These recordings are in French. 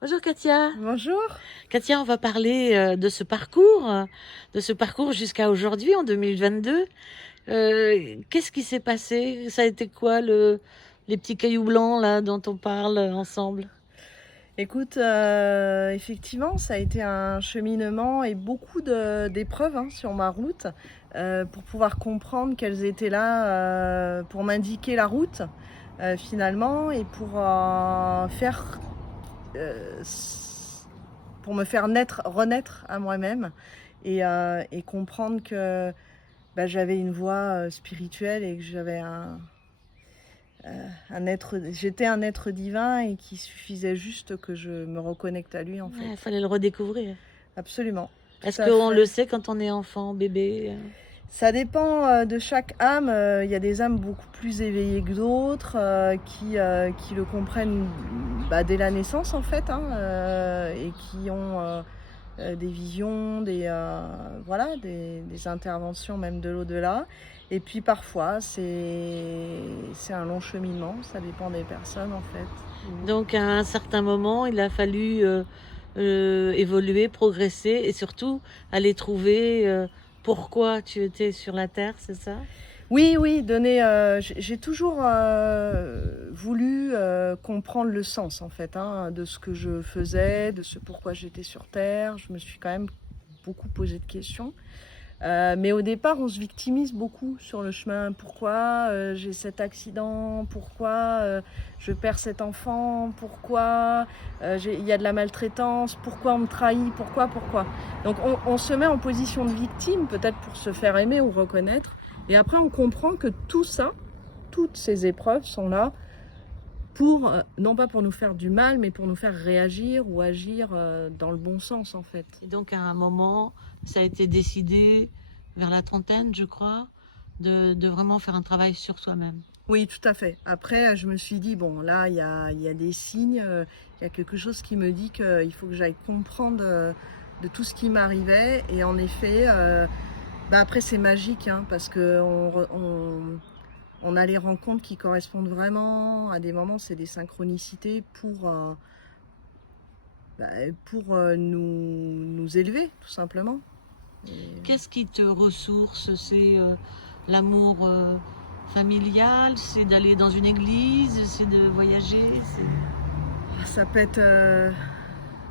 Bonjour Katia. Bonjour. Katia, on va parler de ce parcours jusqu'à aujourd'hui, en 2022. Qu'est-ce qui s'est passé? Ça a été quoi les petits cailloux blancs là dont on parle ensemble? Écoute, effectivement, ça a été un cheminement et beaucoup d'épreuves sur ma route pour pouvoir comprendre qu'elles étaient là pour m'indiquer la route finalement et euh, pour me faire renaître à moi-même et comprendre que j'avais une voie spirituelle et que j'étais un être divin et qu'il suffisait juste que je me reconnecte à lui en Il fait. fallait le redécouvrir. Absolument, tout Est-ce à qu'on le fait. sait quand on est enfant, bébé? Ça dépend de chaque âme. Il y a des âmes beaucoup plus éveillées que d'autres qui le comprennent dès la naissance en fait et qui ont des visions, voilà, des interventions même de l'au-delà. Et puis parfois c'est un long cheminement, ça dépend des personnes en fait. Donc à un certain moment, il a fallu évoluer, progresser et surtout aller trouver pourquoi tu étais sur la Terre, c'est ça? Oui, oui, j'ai toujours voulu comprendre le sens en fait de ce que je faisais, de ce pourquoi j'étais sur Terre. Je me suis quand même beaucoup posé de questions. Mais au départ, on se victimise beaucoup sur le chemin. Pourquoi j'ai cet accident? Pourquoi je perds cet enfant? Pourquoi il y a de la maltraitance? Pourquoi on me trahit? Pourquoi? Donc on se met en position de victime, peut-être pour se faire aimer ou reconnaître. Et après, on comprend que tout ça, toutes ces épreuves sont là pour, non pas pour nous faire du mal, mais pour nous faire réagir ou agir dans le bon sens en fait. Et donc à un moment, ça a été décidé vers la trentaine, je crois, de vraiment faire un travail sur soi-même. Oui, tout à fait. Après, je me suis dit, bon, là, il y a des signes, il y a quelque chose qui me dit qu'il faut que j'aille comprendre de tout ce qui m'arrivait. Et en effet, après, c'est magique, parce que on a les rencontres qui correspondent vraiment à des moments, c'est des synchronicités bah, pour nous élever, tout simplement. Et Qu'est-ce qui te ressource? C'est l'amour familial, c'est d'aller dans une église, c'est de voyager, ça peut être,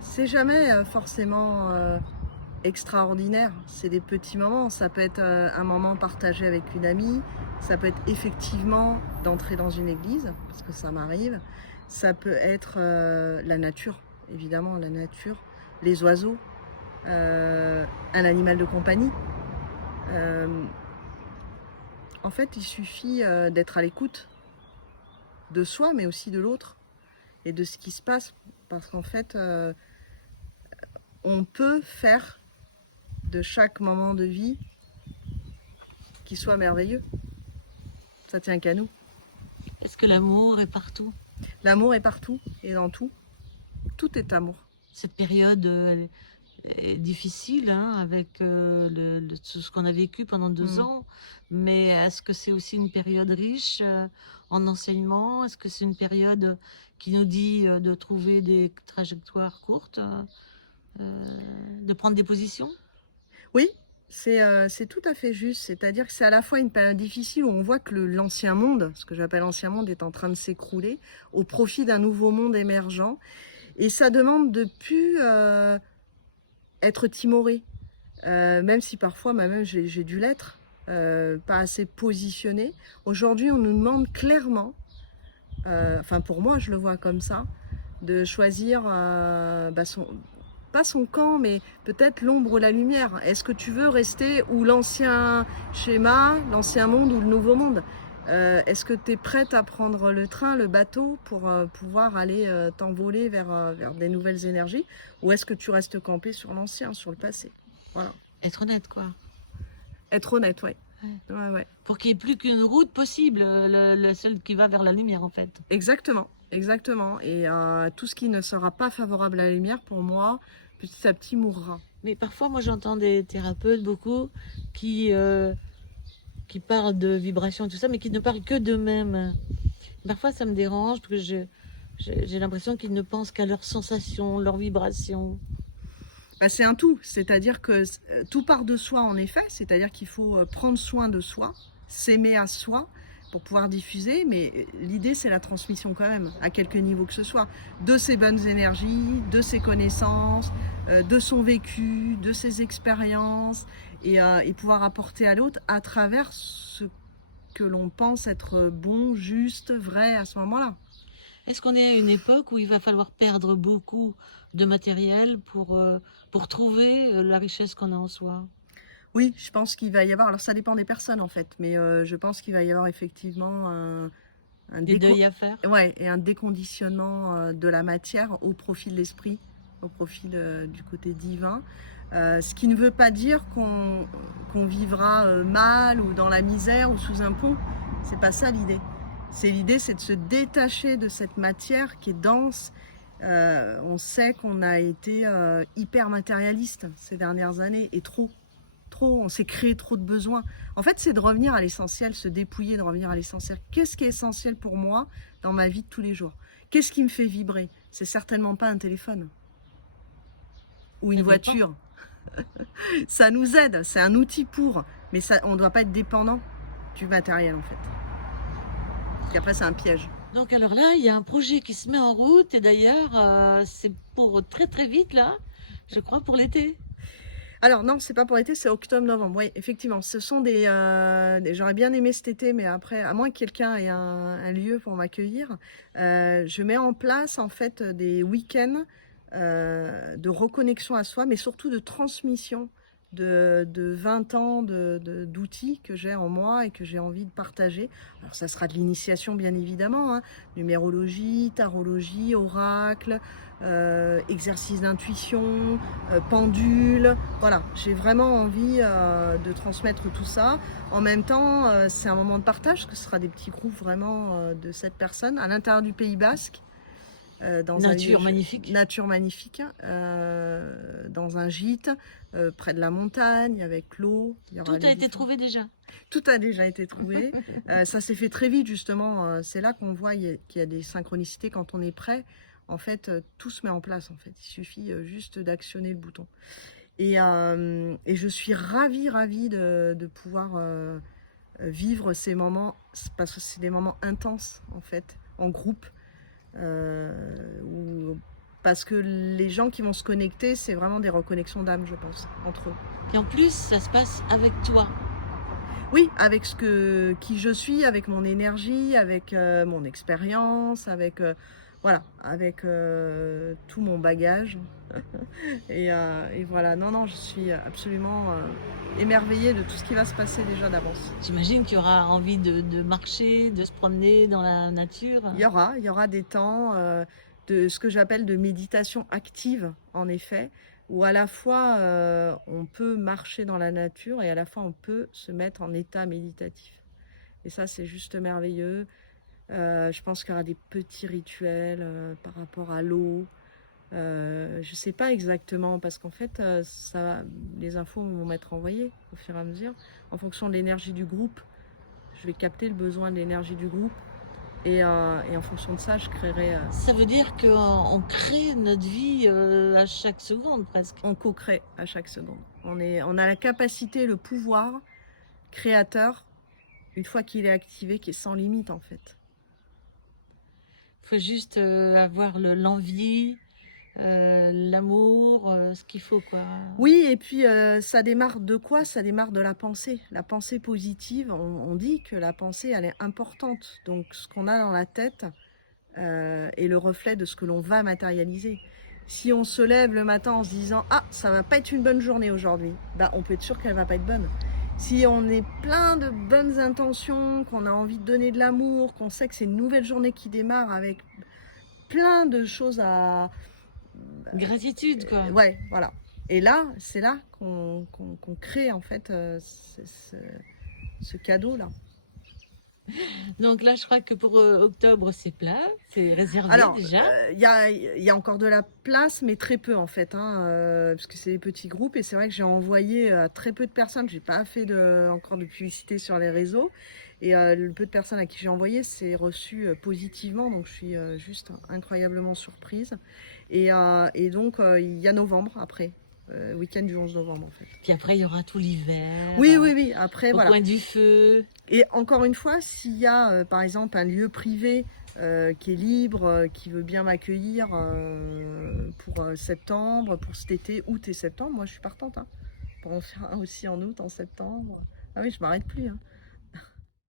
c'est jamais forcément extraordinaire. C'est des petits moments. Ça peut être un moment partagé avec une amie. Ça peut être effectivement d'entrer dans une église, parce que ça m'arrive. Ça peut être la nature, évidemment, la nature, les oiseaux, un animal de compagnie. Euh, En fait, il suffit d'être à l'écoute de soi, mais aussi de l'autre et de ce qui se passe. Parce qu'en fait, on peut faire de chaque moment de vie qui soit merveilleux. Ça tient qu'à nous. est-ce que l'amour est partout? L'amour est partout et dans tout. Tout est amour. Cette période est difficile hein, avec tout ce qu'on a vécu pendant 2 ans, mais est-ce que c'est aussi une période riche en enseignement? Est-ce que c'est une période qui nous dit de trouver des trajectoires courtes, de prendre des positions? Oui, c'est tout à fait juste. C'est-à-dire que c'est à la fois une période difficile où on voit que l'ancien monde, ce que j'appelle l'ancien monde, est en train de s'écrouler au profit d'un nouveau monde émergent. Et ça demande de plus être timoré. Même si parfois, moi-même, j'ai dû l'être, pas assez positionné. Aujourd'hui, on nous demande clairement, enfin pour moi, je le vois comme ça, de choisir pas son camp, mais peut-être l'ombre ou la lumière. Est-ce que tu veux rester où l'ancien schéma, l'ancien monde ou le nouveau monde? Est-ce que tu es prête à prendre le train, le bateau pour pouvoir aller t'envoler vers des nouvelles énergies? Ou est-ce que tu restes campé sur l'ancien, sur le passé? Voilà. Être honnête, quoi. Être honnête, ouais. Ouais. Ouais, ouais. Pour qu'il n'y ait plus qu'une route possible, celle qui va vers la lumière, en fait. Exactement, exactement. Et tout ce qui ne sera pas favorable à la lumière, pour moi, petit à petit mourra. Mais parfois, moi, j'entends des thérapeutes, beaucoup, qui, euh, qui parlent de vibrations et tout ça, mais qui ne parlent que d'eux-mêmes. Parfois, ça me dérange parce que J'ai l'impression qu'ils ne pensent qu'à leurs sensations, leurs vibrations. Bah, c'est un tout, c'est-à-dire que tout part de soi en effet, c'est-à-dire qu'il faut prendre soin de soi, s'aimer à soi pour pouvoir diffuser, mais l'idée c'est la transmission quand même, à quelque niveau que ce soit, de ses bonnes énergies, de ses connaissances, de son vécu, de ses expériences, et pouvoir apporter à l'autre à travers ce que l'on pense être bon, juste, vrai à ce moment-là. Est-ce qu'on est à une époque où il va falloir perdre beaucoup de matériel pour trouver la richesse qu'on a en soi? Oui, je pense qu'il va y avoir, alors ça dépend des personnes en fait, mais je pense qu'il va y avoir effectivement un Des deuils à faire? ouais, et un déconditionnement de la matière au profit de l'esprit, au profit du côté divin. Ce qui ne veut pas dire qu'on vivra mal ou dans la misère ou sous un pont. C'est pas ça l'idée. L'idée, c'est de se détacher de cette matière qui est dense. On sait qu'on a été hyper matérialiste ces dernières années et trop. On s'est créé trop de besoins. En fait, c'est de revenir à l'essentiel, se dépouiller, de revenir à l'essentiel. Qu'est-ce qui est essentiel pour moi dans ma vie de tous les jours? Qu'est-ce qui me fait vibrer? C'est certainement pas un téléphone ou une Ça dépend. voiture. Ça nous aide, c'est un outil pour, mais ça, on ne doit pas être dépendant du matériel en fait. Parce qu'après, c'est un piège. Donc alors là, il y a un projet qui se met en route et d'ailleurs, c'est pour très très vite là, je crois pour l'été. Alors non, c'est pas pour l'été, c'est octobre-novembre. Oui, effectivement, ce sont j'aurais bien aimé cet été, mais après, à moins que quelqu'un ait un lieu pour m'accueillir, je mets en place en fait des week-ends de reconnexion à soi, mais surtout de transmission de 20 ans d'outils que j'ai en moi et que j'ai envie de partager. Alors ça sera de l'initiation bien évidemment, hein, numérologie, tarologie, oracle, exercice d'intuition, pendule. Voilà, j'ai vraiment envie de transmettre tout ça. En même temps, c'est un moment de partage, que ce sera des petits groupes vraiment de 7 personnes à l'intérieur du Pays Basque. Dans Nature magnifique. nature magnifique, dans un gîte, près de la montagne, avec l'eau. Tout a été trouvé déjà. Tout a déjà été trouvé. Ça s'est fait très vite, justement. C'est là qu'on voit qu'il y a des synchronicités quand on est prêt. En fait, tout se met en place. En fait, il suffit juste d'actionner le bouton. Et je suis ravie de pouvoir vivre ces moments, parce que c'est des moments intenses, en fait, en groupe. Parce que les gens qui vont se connecter, c'est vraiment des reconnexions d'âme, je pense, entre eux. Et en plus, ça se passe avec toi. Oui, avec qui je suis, avec mon énergie, avec mon expérience, avec voilà, avec tout mon bagage. Et voilà, non, je suis absolument émerveillée de tout ce qui va se passer déjà d'avance. J'imagine qu'il y aura envie de marcher, de se promener dans la nature. Il y aura des temps de ce que j'appelle de méditation active, en effet, où à la fois on peut marcher dans la nature et à la fois on peut se mettre en état méditatif. Et ça, c'est juste merveilleux. Je pense qu'il y aura des petits rituels par rapport à l'eau. Je ne sais pas exactement, parce qu'en fait, les infos vont m'être envoyées au fur et à mesure. En fonction de l'énergie du groupe, je vais capter le besoin de l'énergie du groupe. Et en fonction de ça, je créerai... Ça veut dire qu'on crée notre vie à chaque seconde presque. On co-crée à chaque seconde. On a la capacité, le pouvoir créateur, une fois qu'il est activé, qui est sans limite en fait. Il faut juste avoir l'envie, l'amour, ce qu'il faut quoi. Oui, et puis ça démarre de quoi? Ça démarre de la pensée. La pensée positive, on dit que la pensée, elle est importante. Donc ce qu'on a dans la tête est le reflet de ce que l'on va matérialiser. Si on se lève le matin en se disant « Ah, ça va pas être une bonne journée aujourd'hui », bah, on peut être sûr qu'elle va pas être bonne. Si on est plein de bonnes intentions, qu'on a envie de donner de l'amour, qu'on sait que c'est une nouvelle journée qui démarre avec plein de choses à... Gratitude quoi. Ouais, voilà. Et là, c'est là qu'on crée en fait ce cadeau-là. Donc là, je crois que pour octobre, c'est plat, c'est réservé. Alors, déjà. Il y a encore de la place, mais très peu en fait, hein, parce que c'est des petits groupes et c'est vrai que j'ai envoyé à très peu de personnes. J'ai pas fait encore de publicité sur les réseaux Et le peu de personnes à qui j'ai envoyé, c'est reçu positivement, donc je suis juste incroyablement surprise. Et donc, il y a novembre après, week-end du 11 novembre en fait. Puis après, il y aura tout l'hiver, Oui, oui, oui, après au voilà. coin du feu. Et encore une fois, s'il y a par exemple un lieu privé qui est libre, qui veut bien m'accueillir pour septembre, pour cet été, août et septembre, moi je suis partante. Hein, pour en faire un aussi en août, en septembre. Ah oui, je m'arrête plus. Hein.